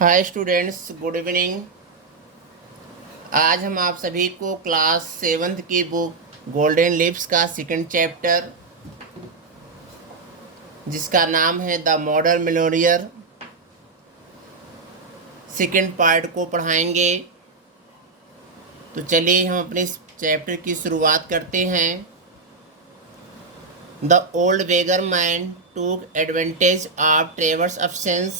Hi students, good evening. आज हम आप सभी को क्लास सेवन्थ की बुक गोल्डन लिप्स का सेकंड चैप्टर, जिसका नाम है द मॉडर्न मिलोनियर, सेकंड पार्ट को पढ़ाएंगे। तो चलिए हम अपने इस चैप्टर की शुरुआत करते हैं। द ओल्ड बेगर मैन टूक advantage of ट्रेवर्स absence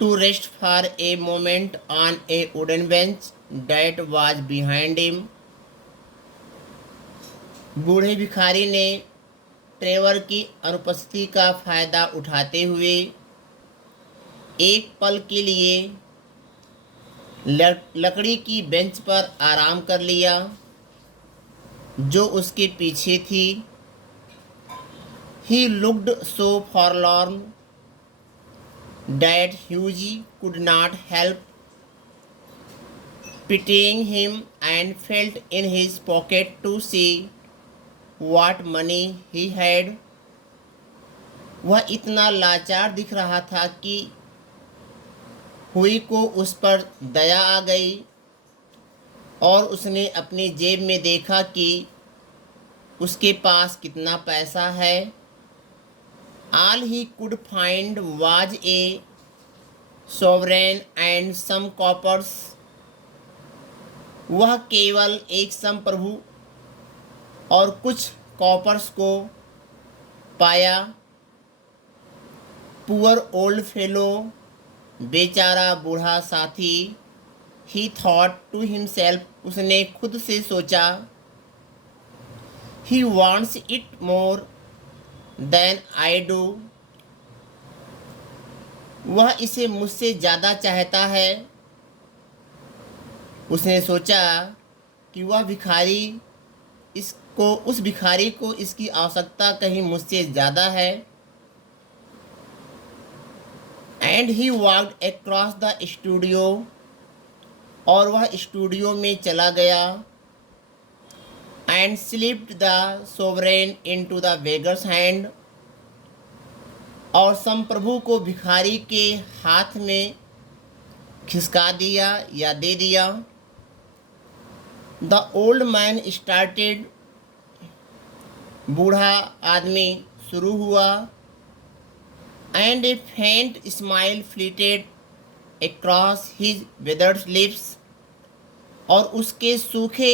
to rest for a moment on a wooden bench that was behind him. बूढ़े भिखारी ने ट्रेवर की अनुपस्थिति का फायदा उठाते हुए एक पल के लिए लकड़ी की बेंच पर आराम कर लिया जो उसके पीछे थी। He looked so forlorn that Hughie could not help pitying him and felt in his pocket to see what money he had. वह इतना लाचार दिख रहा था कि हुई को उस पर दया आ गई और उसने अपनी जेब में देखा कि उसके पास कितना पैसा है। All he could find was a sovereign and some coppers. वह केवल एक संप्रभु और कुछ कॉपर्स को पाया। पुअर ओल्ड फेलो, बेचारा बूढ़ा साथी। ही थॉट टू हिमसेल्फ, उसने खुद से सोचा। He wants it more than I do, वह इसे मुझसे ज़्यादा चाहता है। उसने सोचा कि वह भिखारी उस भिखारी को इसकी आवश्यकता कहीं मुझसे ज़्यादा है। And he walked across the studio, और वह स्टूडियो में चला गया। And slipped the sovereign into the beggars hand, और संप्रभु को भिखारी के हाथ में खिसका दिया या दे दिया। द ओल्ड मैन स्टार्टेड, बूढ़ा आदमी शुरू हुआ। And a faint smile flitted across his withered lips, और उसके सूखे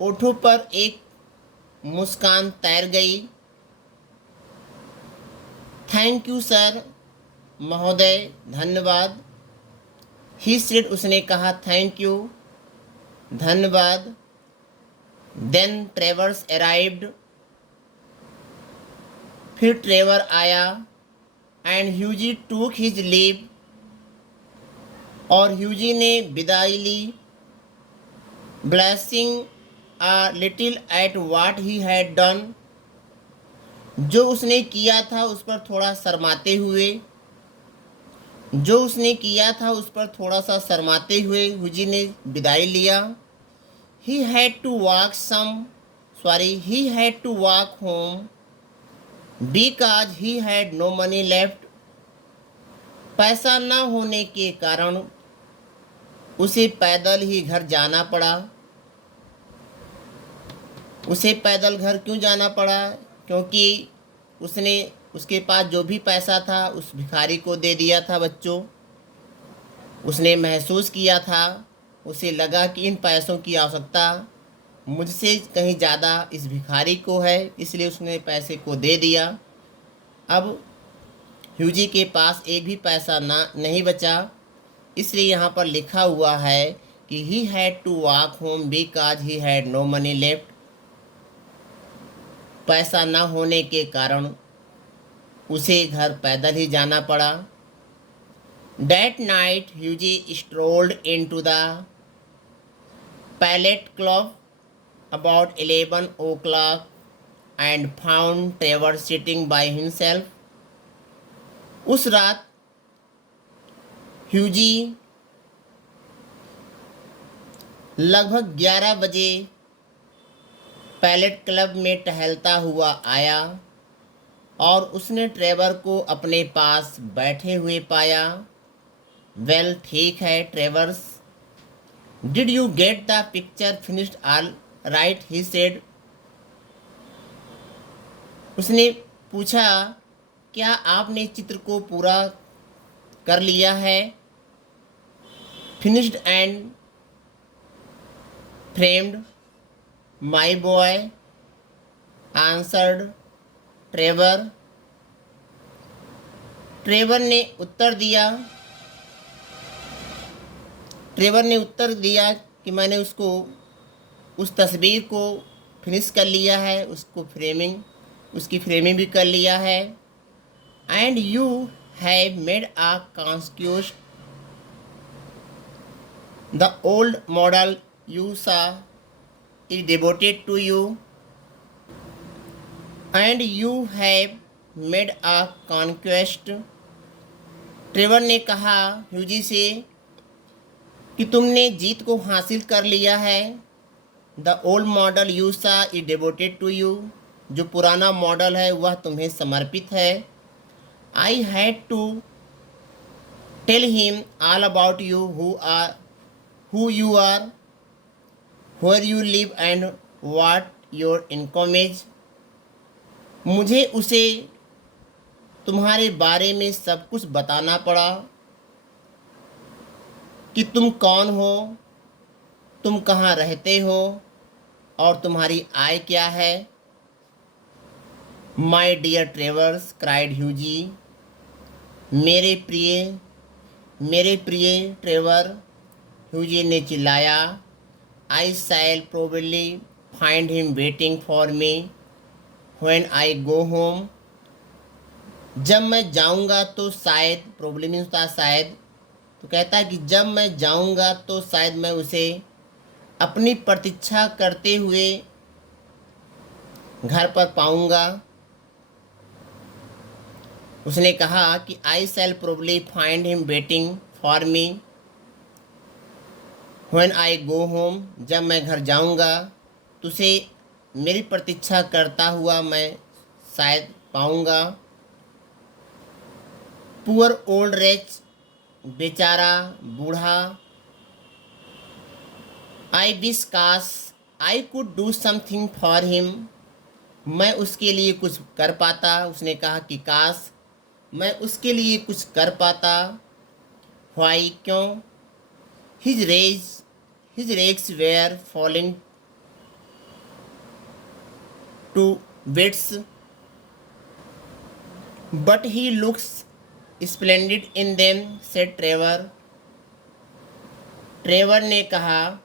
ओठों पर एक मुस्कान तैर गई। थैंक यू सर, महोदय धन्यवाद। ही सेड, उसने कहा थैंक यू, धन्यवाद। देन ट्रेवर्स अराइव्ड, फिर ट्रेवर आया। And Hughie took his leave, और ह्यूजी ने विदाई ली। Blessing a little at what he had done, जो उसने किया था उस पर थोड़ा शर्माते हुए। ह्यूजी ने विदाई लिया। He had to walk home because he had no money left, पैसा न होने के कारण उसे पैदल ही घर जाना पड़ा। उसे पैदल घर क्यों जाना पड़ा? क्योंकि उसके पास जो भी पैसा था उस भिखारी को दे दिया था। बच्चों, उसने महसूस किया था, उसे लगा कि इन पैसों की आवश्यकता मुझसे कहीं ज़्यादा इस भिखारी को है, इसलिए उसने पैसे को दे दिया। अब ह्यूजी के पास एक भी पैसा नहीं बचा, इसलिए यहाँ पर लिखा हुआ है कि he had to walk home because he had no money left, पैसा ना होने के कारण उसे घर पैदल ही जाना पड़ा। That night Hughie strolled into the Palette Club about 11 o'clock and found Trevor sitting by himself. उस रात ह्यूजी लगभग 11 बजे पैलेट क्लब में टहलता हुआ आया और उसने ट्रेवर को अपने पास बैठे हुए पाया। वेल ठीक है ट्रेवर्स। Did you get the picture finished all right, he said. उसने पूछा, क्या आपने चित्र को पूरा कर लिया है? Finished and framed my boy, answered Trevor. Trevor ने उत्तर दिया कि मैंने उस तस्वीर को फिनिश कर लिया है, उसकी फ्रेमिंग भी कर लिया है। And you have made a conquest the old model you saw is devoted to you. And you have made a conquest. Trevor ने कहा ह्यूजी से कि तुमने जीत को हासिल कर लिया है। The old model you saw is devoted to you. जो पुराना मॉडल है वह तुम्हें समर्पित है। I had to tell him all about you, who you are, where you live and what your income is. मुझे उसे तुम्हारे बारे में सब कुछ बताना पड़ा कि तुम कौन हो, तुम कहाँ रहते हो और तुम्हारी आय क्या है। My dear Trevors, cried Hughie. मेरे प्रिय ट्रेवर, ह्यूजी ने चिल्लाया। I shall probably find him waiting for me when I go home. जब मैं जाऊंगा तो शायद, प्रोबेबली होता शायद, तो कहता है कि जब मैं जाऊंगा तो शायद मैं उसे अपनी प्रतीक्षा करते हुए घर पर पाऊंगा। उसने कहा कि I shall probably find him waiting for me when I go home. जब मैं घर जाऊंगा तो उसे मेरी प्रतीक्षा करता हुआ मैं शायद पाऊंगा। पुअर ओल्ड रेच, बेचारा बूढ़ा। आई विश काश I could do something for him. मैं उसके लिए कुछ कर पाता। उसने कहा कि काश मैं उसके लिए कुछ कर पाता। व्हाई, क्यों? His rags were falling to bits but he looks splendid in them, said Trevor. Trevor ने कहा,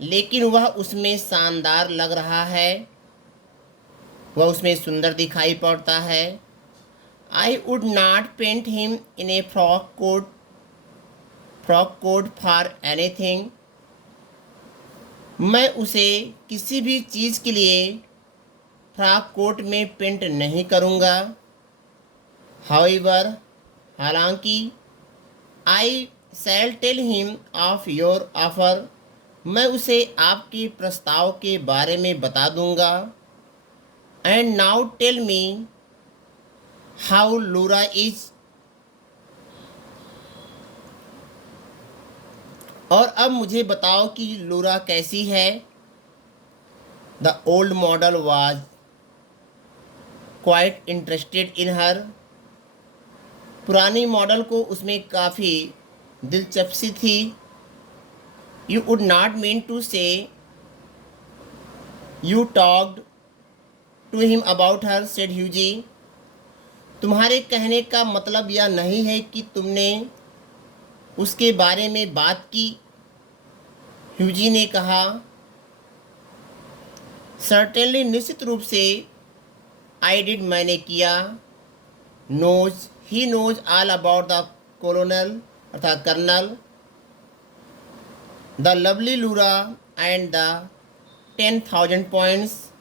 लेकिन वह उसमें शानदार लग रहा है, वह उसमें सुंदर दिखाई पड़ता है। I would not paint him in a frock coat for anything. मैं उसे किसी भी चीज़ के लिए फ्रॉक कोट में पेंट नहीं करूँगा। हाउएवर, हालांकि, I shall tell him of your offer. मैं उसे आपके प्रस्ताव के बारे में बता दूंगा। And now tell me how Laura is. और अब मुझे बताओ कि लूरा कैसी है। The old model was quite interested in her. पुरानी मॉडल को उसमें काफ़ी दिलचस्पी थी। You would not mean to say you talked to him about her, said Hughie. तुम्हारे कहने का मतलब यह नहीं है कि तुमने उसके बारे में बात की, ह्यूजी ने कहा। सर्टेनली, निश्चित रूप से। आई डिड, मैंने किया। He knows all about the colonel अर्थात colonel, the lovely Laura and the 10,000 points.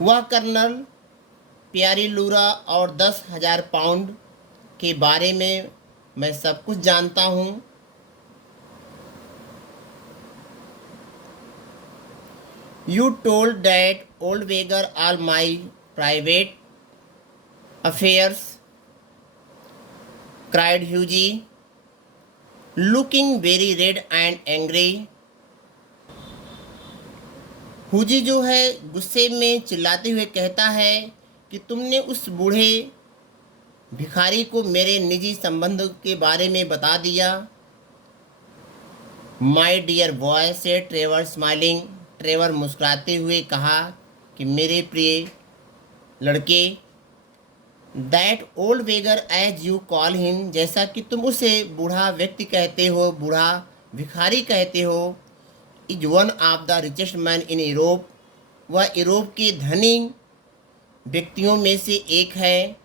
वह कर्नल, प्यारी लूरा और 10,000 पाउंड के बारे में मैं सब कुछ जानता हूँ। You told that old beggar all my private affairs, cried Hughie. Looking very red and angry. Hughie जो है गुस्से में चिल्लाते हुए कहता है कि तुमने उस बूढ़े भिखारी को मेरे निजी संबंध के बारे में बता दिया। My dear boy said Trevor smiling. Trevor मुस्कुराते हुए कहा कि मेरे प्रिय लड़के, that old beggar as you call him, जैसा कि तुम उसे बूढ़ा व्यक्ति कहते हो, बूढ़ा भिखारी कहते हो, is one of the richest man in Europe, वह यूरोप के धनी व्यक्तियों में से एक है।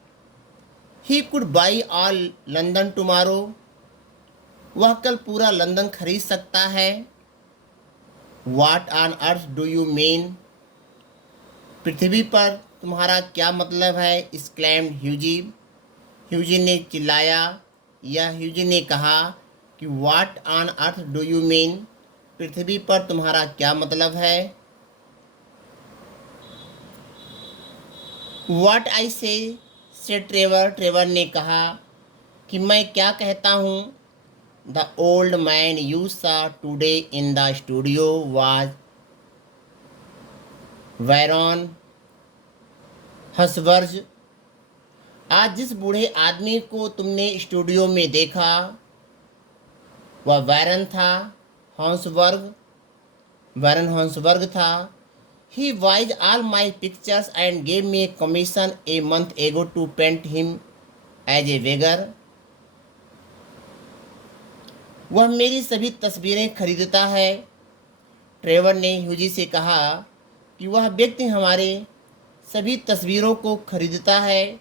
He could buy all London tomorrow, वह कल पूरा लंदन खरीद सकता है। What on earth do you mean, पृथ्वी पर तुम्हारा क्या मतलब है, एक्सक्लेम्ड ह्यूजी। ह्यूजी ने चिल्लाया या ह्यूजी ने कहा कि what on earth do you mean, पृथ्वी पर तुम्हारा क्या मतलब है। वाट आई से ट्रेवर, ट्रेवर ने कहा कि मैं क्या कहता हूँ। The old man you saw today in the studio was Baron हंसवर्ज, आज जिस बूढ़े आदमी को तुमने स्टूडियो में देखा वह वैरन था, वैरन हॉन्सवर्ग था। He buys all my pictures and gave me a commission a month ago to paint him as a beggar, वह मेरी सभी तस्वीरें खरीदता है। ट्रेवर ने ह्यूजी से कहा कि वह व्यक्ति हमारे सभी तस्वीरों को खरीदता है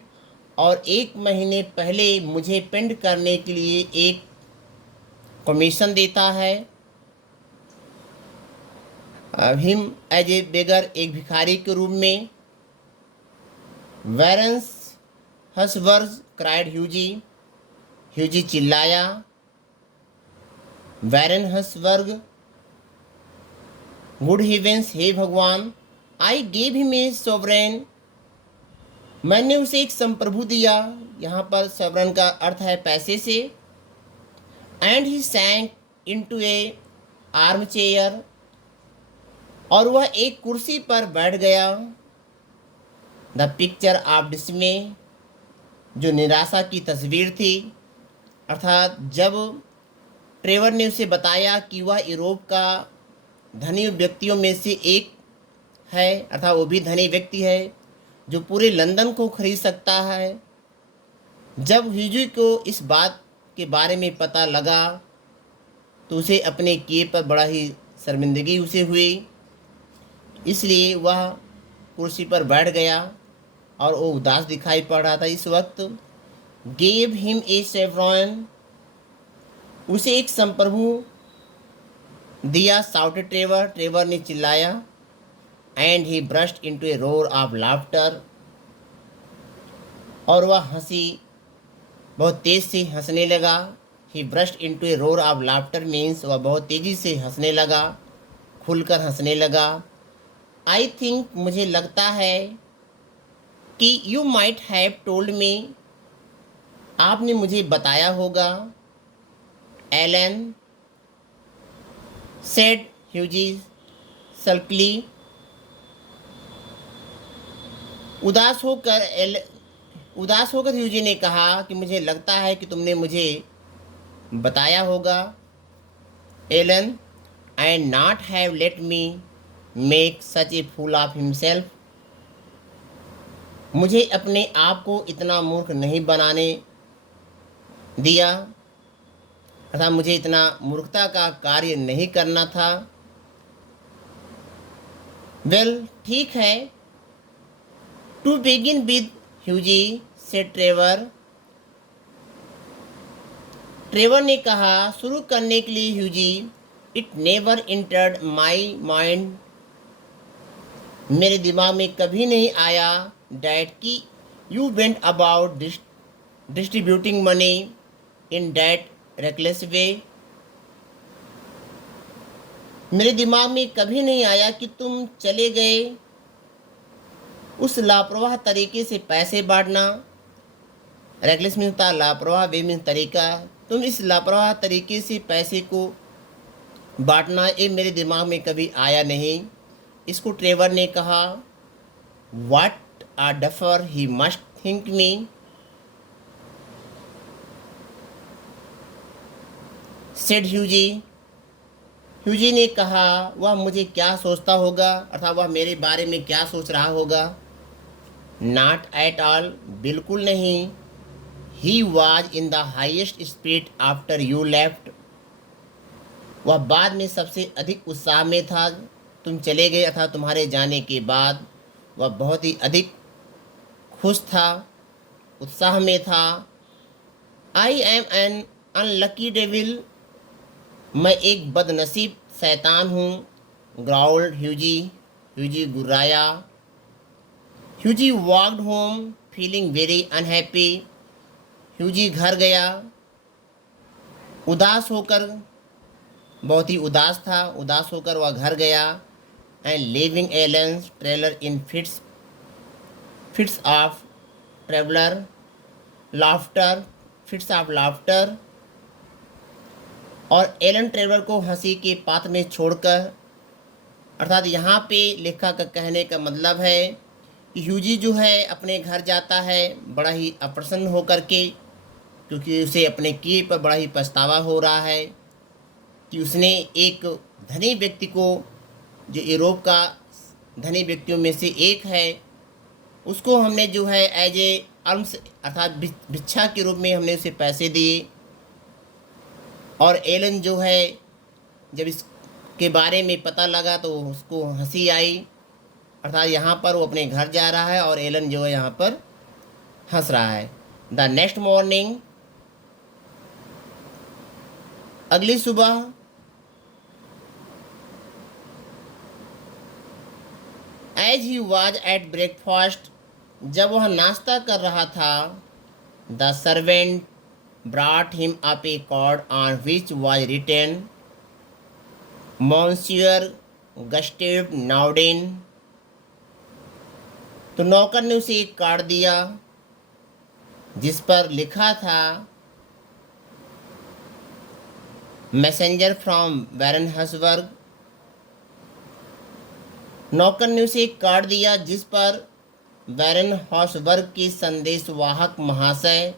और 1 महीने पहले मुझे पेंट करने के लिए एक कमीशन देता है। हिम एज ए बेगर, एक भिखारी के रूप में। वैरेंस हंसवर्ज क्राइड ह्यूजी, ह्यूजी चिल्लाया। वैरन हंसवर्ग, गुड हेवेंस, हे भगवान, I gave him a sovereign, मैंने उसे एक संप्रभु दिया। यहाँ पर सोवरेन का अर्थ है पैसे से। And he sank into a armchair, और वह एक कुर्सी पर बैठ गया। द पिक्चर ऑफ डिस्मे, जो निराशा की तस्वीर थी, अर्थात जब ट्रेवर ने उसे बताया कि वह यूरोप का धनी व्यक्तियों में से एक है, अर्थात वो भी धनी व्यक्ति है जो पूरे लंदन को खरीद सकता है। जब ह्यूजी को इस बात के बारे में पता लगा तो उसे अपने किए पर बड़ा ही शर्मिंदगी उसे हुई, इसलिए वह कुर्सी पर बैठ गया और वो उदास दिखाई पड़ रहा था इस वक्त। गेव हिम ए सेवरॉन, उसे एक संप्रभु दिया, साउटेड ट्रेवर, ट्रेवर ने चिल्लाया। And he burst into a roar of laughter, और वह हंसी बहुत तेज से हंसने लगा। He burst into a roar of laughter means वह बहुत तेजी से हंसने लगा, खुलकर हंसने लगा। आई थिंक, मुझे लगता है कि you might have told me, आपने मुझे बताया होगा। एलन सेड ह्यूजी सल्कली, उदास होकर ह्यूजी ने कहा कि मुझे लगता है कि तुमने मुझे बताया होगा। Alan, and not have let me make such a fool of himself, मुझे अपने आप को इतना मूर्ख नहीं बनाने दिया, अर्थात मुझे इतना मूर्खता का कार्य नहीं करना था। वेल, ठीक है। टू बिगिन विद ह्यूजी से ट्रेवर, ट्रेवर ने कहा शुरू करने के लिए Hughie, it never entered my mind, मेरे दिमाग में कभी नहीं आया डैट कि you went about distributing money in that reckless way, मेरे दिमाग में कभी नहीं आया कि तुम चले गए उस लापरवाह तरीके से पैसे बांटना। रेकलेस मीन्स होता है लापरवाह, वे मीन्स तरीका। तुम इस लापरवाह तरीके से पैसे को बांटना, ये मेरे दिमाग में कभी आया नहीं। इसको ट्रेवर ने कहा, what a duffer he must think me. Said Hughie. Hughie ने कहा, वह मुझे क्या सोचता होगा, अर्थात वह मेरे बारे में क्या सोच रहा होगा। नॉट एट ऑल, बिल्कुल नहीं। He was in the highest spirit after you left. वह बाद में सबसे अधिक उत्साह में था, तुम चले गए अर्थात तुम्हारे जाने के बाद वह बहुत ही अधिक खुश था, उत्साह में था। I am an unlucky devil, मैं एक बदनसीब शैतान हूँ। Growled Hughie. ह्यूजी गुर्राया। Hughie walked home feeling very unhappy. Hughie घर गया उदास होकर, बहुत ही उदास था, उदास होकर वह घर गया। And leaving Alan Trevor in fits of Trevor laughter, fits of laughter. और एलन ट्रेवलर को हंसी के पात्र में छोड़कर, अर्थात यहाँ पे लेखक का कहने का मतलब है कि ह्यूजी जो है अपने घर जाता है बड़ा ही अप्रसन्न होकर के, क्योंकि उसे अपने किए पर बड़ा ही पछतावा हो रहा है कि उसने एक धनी व्यक्ति को, जो यूरोप का धनी व्यक्तियों में से एक है, उसको हमने जो है एज ए अर्म्स अर्थात भिक्षा के रूप में हमने उसे पैसे दिए। और एलन जो है जब इसके बारे में पता लगा तो उसको हंसी आई, अर्थात यहाँ पर वो अपने घर जा रहा है और एलन जो है यहाँ पर हंस रहा है। द नेक्स्ट मॉर्निंग, अगली सुबह, as he was at breakfast, जब वह नाश्ता कर रहा था, the servant brought him up a card on which was written Monsieur Gustave Naudin। तो नौकर ने उसे एक कार्ड दिया जिस पर लिखा था मैसेंजर फ्रॉम बैरन हर्सबर्ग। नौकर ने उसे एक कार्ड दिया जिस पर बैरन हर्सबर्ग के संदेशवाहक महाशय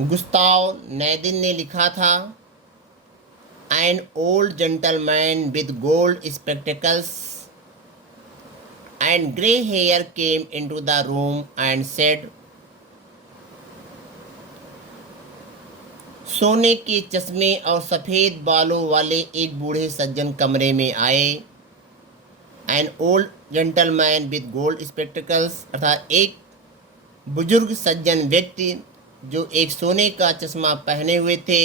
गुस्ताव नैदिन ने लिखा था, an old gentleman with gold spectacles and grey hair came into the room and said. सोने के चश्मे और सफ़ेद बालों वाले एक बूढ़े सज्जन कमरे में आए। N old gentleman with gold spectacles, अर्थात एक बुजुर्ग सज्जन व्यक्ति जो एक सोने का चश्मा पहने हुए थे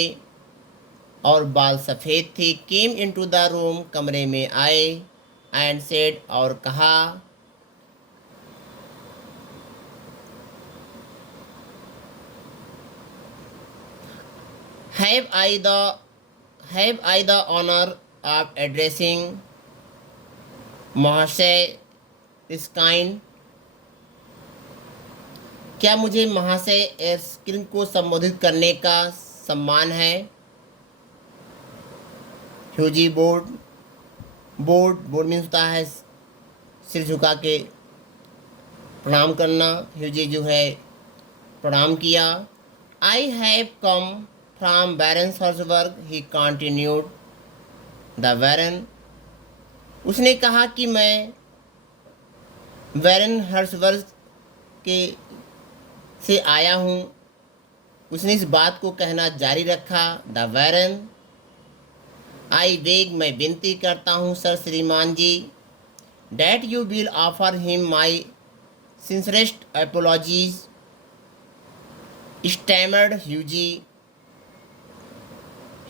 और बाल सफ़ेद थे, केम इनटू द रूम, कमरे में आए, एंड सेड, और कहा, have I the honour of addressing महाशय इस्काइन, क्या मुझे महाशय एस्किन को संबोधित करने का सम्मान है। ह्यूजी बोर्ड मीन्स होता है सिर झुका के प्रणाम करना। ह्यूजी जो है प्रणाम किया। I have come from baron Hausberg, he continued. The baron, उसने कहा कि मैं बैरन हर्सबर्ग के से आया हूँ। उसने इस बात को कहना जारी रखा। द बैरन, आई बेग, मैं विनती करता हूँ सर श्रीमान जी, that you will offer him my sincerest apologies, stammered Hughie.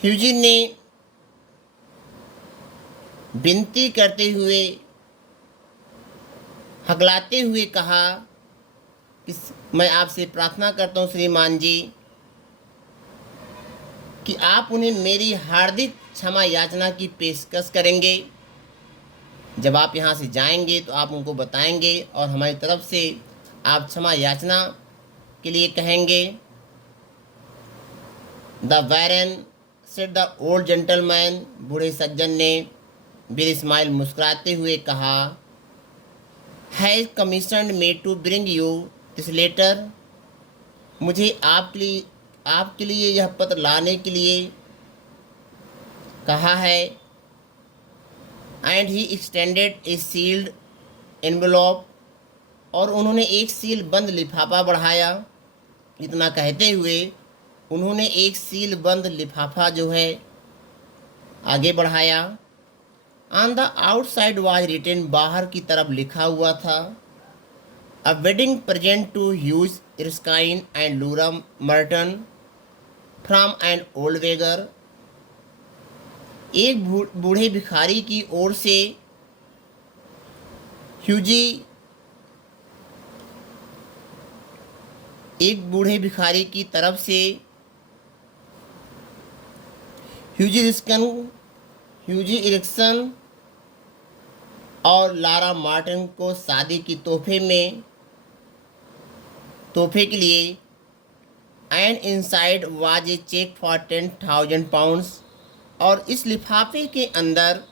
Hughie ने विनती करते हुए, हकलाते हुए कहा, मैं आपसे प्रार्थना करता हूँ श्रीमान जी कि आप उन्हें मेरी हार्दिक क्षमा याचना की पेशकश करेंगे। जब आप यहाँ से जाएंगे तो आप उनको बताएंगे और हमारी तरफ से आप क्षमा याचना के लिए कहेंगे। The Baron said the old gentleman, बूढ़े सज्जन ने विद स्माइल मुस्कुराते हुए कहा, has commissioned me to bring you this letter, मुझे आपके लिए यह पत्र लाने के लिए कहा है। And he extended a sealed envelope, और उन्होंने एक सील बंद लिफाफा बढ़ाया। इतना कहते हुए उन्होंने एक सील बंद लिफाफा जो है आगे बढ़ाया। On the outside was written, बाहर की तरफ लिखा हुआ था, a wedding present to Hugh Erskine and Laura Merton from an old beggar, एक बूढ़े भिखारी की ओर से ह्यूजी, एक बूढ़े भिखारी की तरफ से ह्यूजी इरिक्सन और लारा मार्टिन को शादी की तोहफे के लिए। And inside was a cheque for 10,000 pounds, और इस लिफाफे के अंदर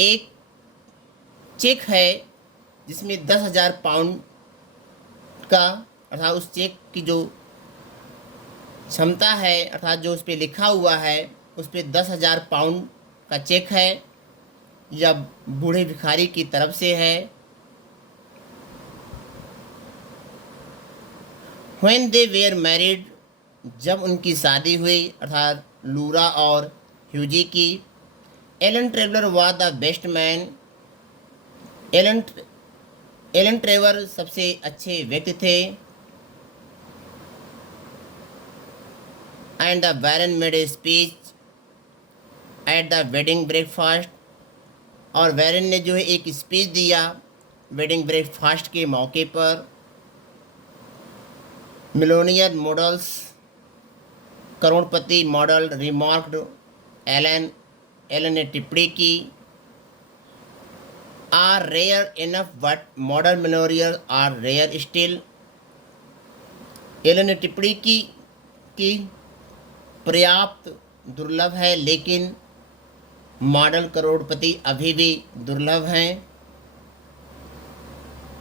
एक चेक है जिसमें 10,000 पाउंड का, अर्थात उस चेक की जो क्षमता है, अर्थात जो उस पर लिखा हुआ है उस पर 10,000 पाउंड का चेक है, या बूढ़े भिखारी की तरफ से है। When they were married, जब उनकी शादी हुई, अर्थात लूरा और ह्यूजी की, Alan Trevor was the best man, Alan Trevor सबसे अच्छे व्यक्ति थे। And the Baron made a speech at the wedding breakfast, और बैरन ने जो है एक स्पीच दिया वेडिंग ब्रेकफास्ट के मौके पर। मिलोनियर मॉडल्स, करोड़पति मॉडल, रिमार्क्ड एलन ने टिप्पणी की, are rare enough but modern millionaire are rare still, Alan ने टिप्पणी की पर्याप्त दुर्लभ है, लेकिन मॉडल करोड़पति अभी भी दुर्लभ हैं।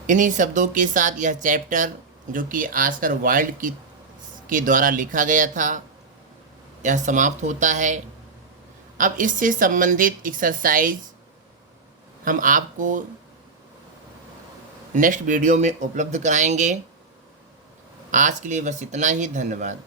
इन्हीं शब्दों के साथ यह चैप्टर, जो कि ऑस्कर वाइल्ड के द्वारा लिखा गया था, यह समाप्त होता है। अब इससे संबंधित एक्सरसाइज हम आपको नेक्स्ट वीडियो में उपलब्ध कराएंगे। आज के लिए बस इतना ही, धन्यवाद।